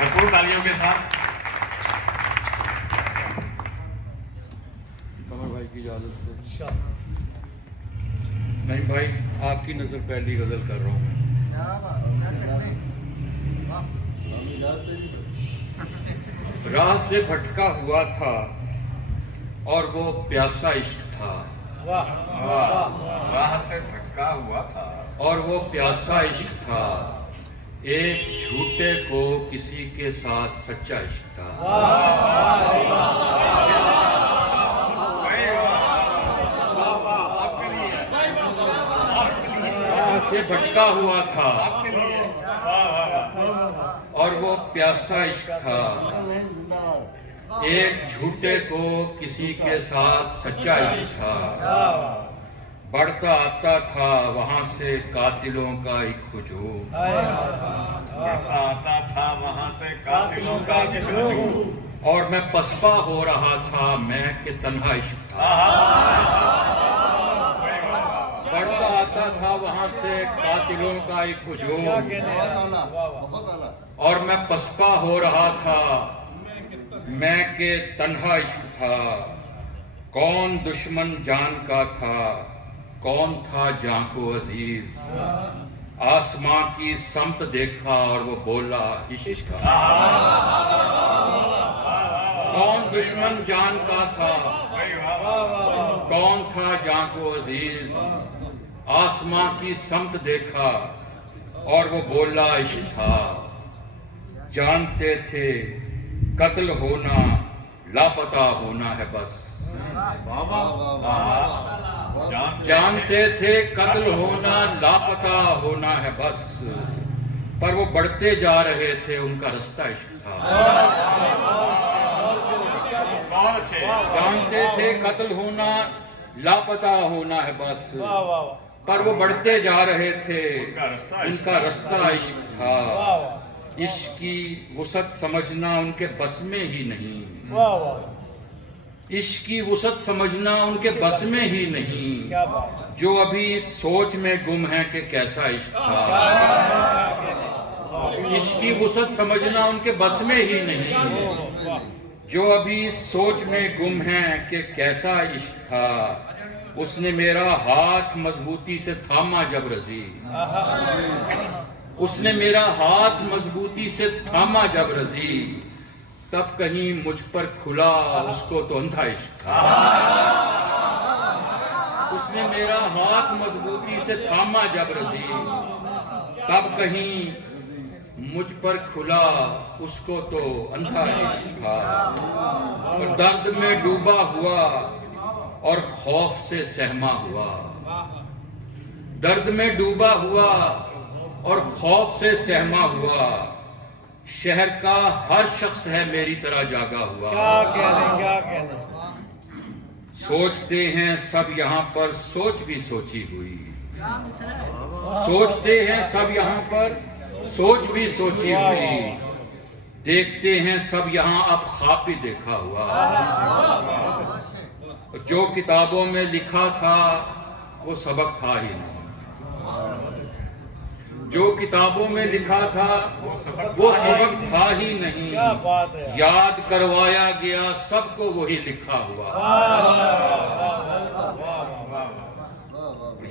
بھرپور تالیوں کے ساتھ قمر بھائی کی اجازت سے نہیں بھائی، آپ کی نظر پہلی غزل کر رہا ہوں راہ سے بھٹکا ہوا تھا اور وہ پیاسا عشق تھا، راہ سے بھٹکا ہوا تھا اور وہ پیاسا عشق تھا، ایک جھوٹے کو کسی کے ساتھ سچا عشق تھا۔ راہ سے بھٹکا ہوا تھا اور وہ پیاسا عشق تھا، ایک جھوٹے کو کسی کے ساتھ سچا عشق تھا، بڑھتا آتا تھا وہاں سے قاتلوں کا ایک ہجوم، بڑھتا آتا تھا وہاں سے قاتلوں کا ایک ہجوم، اور میں پسپا ہو رہا تھا میں کہ تنہا عشق تھا۔ بڑھتا آتا تھا وہاں سے قاتلوں کا ایک ہجوم، اور میں پسپا ہو رہا تھا میں کہ تنہا عشق تھا۔ کون دشمن جان کا تھا، کون تھا جاں کو عزیز، آسماں کی سمت دیکھا اور وہ بولا عشق تھا۔ کون دشمن جان کا تھا، کون تھا جاں کو عزیز، آسماں کی سمت دیکھا اور وہ بولا عشق تھا۔ جانتے تھے قتل ہونا لاپتہ ہونا ہے بس، جانتے تھے قتل ہونا لاپتہ ہونا ہے بس، پر وہ بڑھتے جا رہے تھے ان کا رستہ عشق تھا۔ جانتے تھے قتل ہونا لاپتہ ہونا ہے بس، پر وہ بڑھتے جا رہے تھے ان کا رستہ عشق تھا۔ عشق کی وسعت سمجھنا ان کے بس میں ہی نہیں، عشق کی وسعت سمجھنا ان کے بس میں ہی نہیں، جو ابھی اس سوچ میں گم ہے کہ کیسا عشق تھا۔ عشق کی وسعت سمجھنا ان کے بس میں ہی نہیں، جو ابھی اس سوچ میں گم ہے کہ کیسا عشق تھا۔ اس نے میرا ہاتھ مضبوطی سے تھاما جب رضی، اس نے میرا ہاتھ مضبوطی سے تھاما جب رضی، تب کہیں مجھ پر کھلا اس کو تو اندھا عشق تھا۔ اس نے میرا ہاتھ مضبوطی سے تھاما جب رضی، تب کہیں مجھ پر کھلا اس کو تو اندھا عشق تھا۔ اور درد میں ڈوبا ہوا اور خوف سے سہما ہوا، درد میں ڈوبا ہوا اور خوف سے سہما ہوا، شہر کا ہر شخص ہے میری طرح جاگا ہوا۔ سوچتے ہیں سب یہاں پر سوچ بھی سوچی ہوئی، سوچتے ہیں سب یہاں پر سوچ بھی سوچی ہوئی، دیکھتے ہیں سب یہاں اب خواب بھی دیکھا ہوا۔ جو کتابوں میں لکھا تھا وہ سبق تھا ہی نہیں، جو کتابوں میں لکھا تھا وہ سبق تھا ہی نہیں، یاد کروایا گیا سب کو وہی لکھا ہوا۔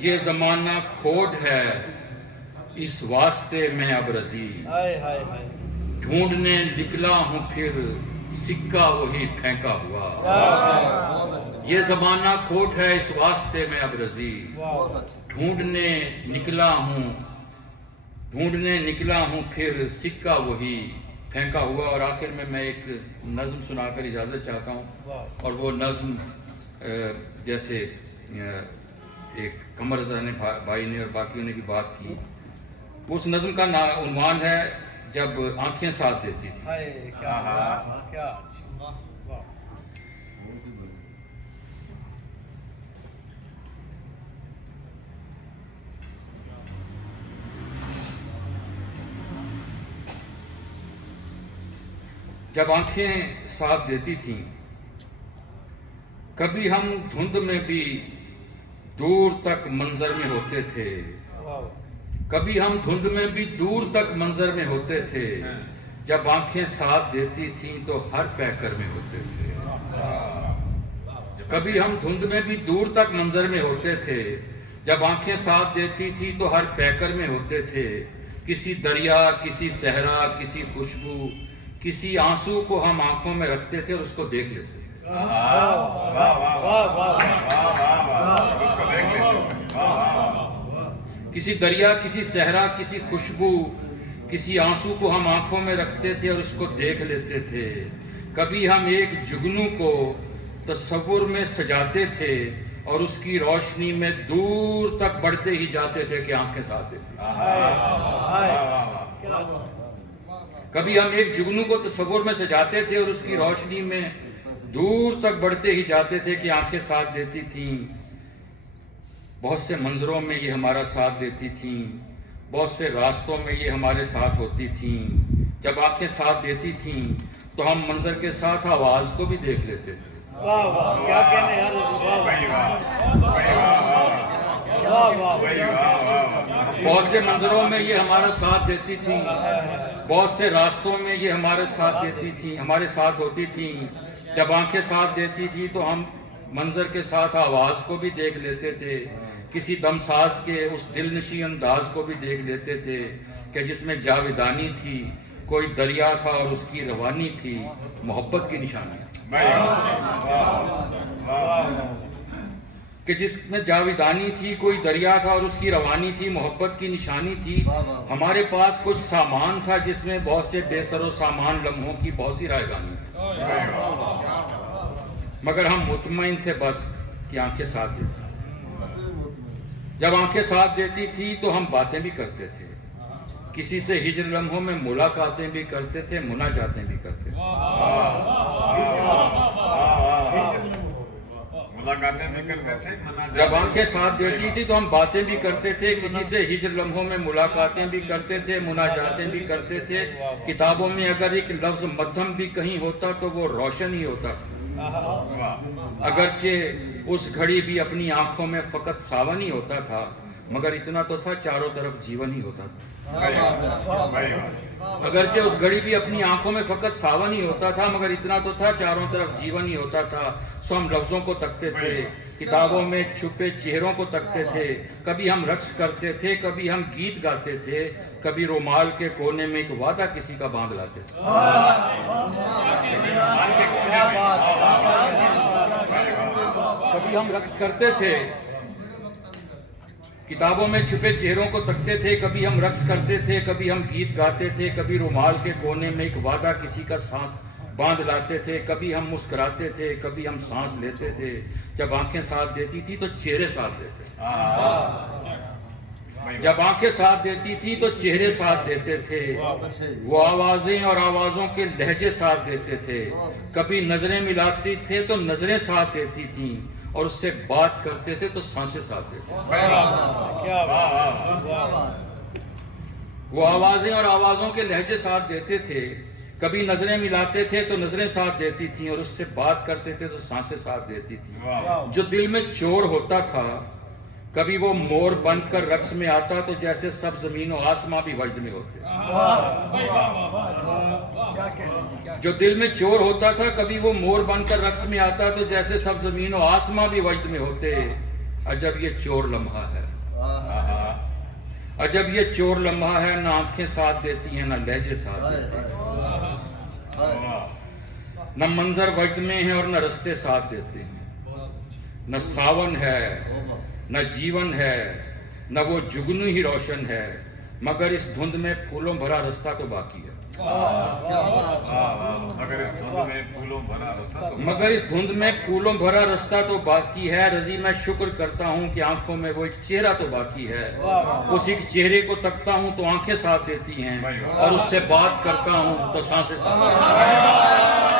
یہ زمانہ کھوٹ ہے اس واسطے میں اب رضی، ڈھونڈنے نکلا ہوں پھر سکہ وہی پھینکا ہوا۔ یہ زمانہ کھوٹ ہے اس واسطے میں اب رضی، ڈھونڈنے نکلا ہوں پھر سکہ وہی پھینکا ہوا۔ اور آخر میں ایک نظم سنا کر اجازت چاہتا ہوں، اور وہ نظم جیسے ایک قمر رضا نے بھائی نے اور باقیوں نے بھی بات کی، اس نظم کا عنوان ہے جب آنکھیں ساتھ دیتی تھی۔ جب آنکھیں ساتھ دیتی تھیں کبھی ہم دھند میں بھی دور تک منظر میں ہوتے تھے، کبھی ہم دھند میں بھی دور تک منظر میں ہوتے تھے، جب آنکھیں ساتھ دیتی تھیں تو ہر پیکر میں ہوتے تھے، کبھی ہم دھند میں بھی دور تک منظر میں ہوتے تھے، جب آنکھیں ساتھ دیتی تھی تو ہر پیکر میں ہوتے تھے، کسی دریا، کسی صحرا، کسی خوشبو، کسی آنسو کو ہم آنکھوں میں رکھتے تھے اور اس کو دیکھ لیتے تھے۔ کسی دریا، کسی صحرا، کسی خوشبو، کسی آنسو کو ہم آنکھوں میں رکھتے تھے اور اس کو دیکھ لیتے تھے، کبھی ہم ایک جگنو کو تصور میں سجاتے تھے اور اس کی روشنی میں دور تک بڑھتے ہی جاتے تھے کہ آنکھیں ساتھ دیتی۔ کبھی ہم ایک جگنو کو تصور میں سجاتے تھے اور اس کی روشنی میں دور تک بڑھتے ہی جاتے تھے کہ آنکھیں ساتھ دیتی تھیں۔ بہت سے منظروں میں یہ ہمارا ساتھ دیتی تھیں، بہت سے راستوں میں یہ ہمارے ساتھ ہوتی تھیں۔ جب آنکھیں ساتھ دیتی تھیں تو ہم منظر کے ساتھ آواز کو بھی دیکھ لیتے تھے۔ واہ واہ، کیا کہنے یار، بہت سے منظروں میں یہ ہمارا ساتھ دیتی تھیں، بہت سے راستوں میں یہ ہمارے ساتھ دیتی تھیں، ہمارے ساتھ ہوتی تھیں۔ جب آنکھیں ساتھ دیتی تھی تو ہم منظر کے ساتھ آواز کو بھی دیکھ لیتے تھے، کسی دمساز کے اس دل نشیں انداز کو بھی دیکھ لیتے تھے کہ جس میں جاویدانی تھی، کوئی دریا تھا اور اس کی روانی تھی، محبت کی نشانی تھی، کہ جس میں جاویدانی تھی، کوئی دریا تھا اور اس کی روانی تھی، محبت کی نشانی تھی۔ ہمارے پاس کچھ سامان تھا جس میں بہت سے بے سر و سامان لمحوں کی بہت سی رائگانی تھی، مگر ہم مطمئن تھے بس کہ آنکھیں ساتھ دیتی۔ جب آنکھیں ساتھ دیتی تھی تو ہم باتیں بھی کرتے تھے، کسی سے ہجر لمحوں میں ملاقاتیں بھی کرتے تھے، مناجاتیں بھی کرتے تھے۔ ملاقاتیں بھی کرتے تھے، جب آنکھیں ساتھ دیتی تھی تو ہم باتیں بھی کرتے تھے، کسی سے ہجر لمحوں میں ملاقاتیں بھی کرتے تھے، مناجاتیں بھی کرتے تھے۔ کتابوں میں اگر ایک لفظ مدھم بھی کہیں ہوتا تو وہ روشن ہی ہوتا، اگرچہ اس گھڑی بھی اپنی آنکھوں میں فقط ساون ہی ہوتا تھا، مگر اتنا تو تھا چاروں طرف جیون ہی ہوتا تھا۔ اگرچہ اس گھڑی بھی اپنی آنکھوں میں فقط ساون ہی ہوتا تھا، مگر اتنا تو تھا چاروں طرف جیون ہی ہوتا تھا۔ سو ہم لفظوں کو تکتے تھے، کتابوں میں چھپے چہروں کو تکتے تھے، کبھی ہم رقص کرتے تھے، کبھی ہم گیت گاتے تھے، کبھی رومال کے کونے میں ایک وعدہ کسی کا باندھ لاتے تھے۔ کبھی ہم رقص کرتے تھے، کتابوں میں چھپے چہروں کو تکتے تھے، کبھی ہم رقص کرتے تھے، کبھی ہم گیت گاتے تھے، کبھی رومال کے کونے میں ایک وعدہ کسی کا ساتھ باندھ لاتے تھے، کبھی ہم مسکراتے تھے، کبھی ہم سانس لیتے تھے۔ جب آنکھیں ساتھ دیتی تھی تو چہرے ساتھ دیتے تھے، جب آنکھیں ساتھ دیتی تھی تو چہرے ساتھ دیتے تھے، وہ آوازیں اور آوازوں کے لہجے ساتھ دیتے تھے، کبھی نظریں ملاتی تھے تو نظریں ساتھ دیتی تھیں، اور اس سے بات کرتے تھے تو سانسیں ساتھ دیتے تھے۔ وہ آوازیں اور آوازوں کے لہجے ساتھ دیتے تھے، کبھی نظریں ملاتے تھے تو نظریں ساتھ دیتی تھیں، اور اس سے بات کرتے تھے تو سانسیں ساتھ دیتی تھیں۔ جو دل میں چور ہوتا تھا کبھی وہ مور بن کر رقص میں آتا تو جیسے سب زمین و آسماں بھی وجد میں ہوتے۔ جو دل میں چور ہوتا تھا کبھی وہ مور بن کر رقص میں آتا تو جیسے سب زمین و آسماں بھی وجد میں ہوتے۔ عجب یہ چور لمحہ ہے، عجب یہ چور لمحہ ہے، نہ آنکھیں ساتھ دیتی ہیں نہ لہجے ساتھ دیتے ہیں، نہ منظر وجد میں ہے اور نہ رستے ساتھ دیتے ہیں، نہ ساون ہے نہ جیون ہے، نہ وہ جگنو ہی روشن ہے، مگر اس دھند میں پھولوں بھرا رستہ تو باقی ہے۔ مگر اس دھند میں پھولوں بھرا رستہ تو باقی ہے، رضی میں شکر کرتا ہوں کہ آنکھوں میں وہ ایک چہرہ تو باقی ہے۔ اس ایک چہرے کو تکتا ہوں تو آنکھیں ساتھ دیتی ہیں، اور اس سے بات کرتا ہوں تو سانسیں ساتھ دیتی ہیں۔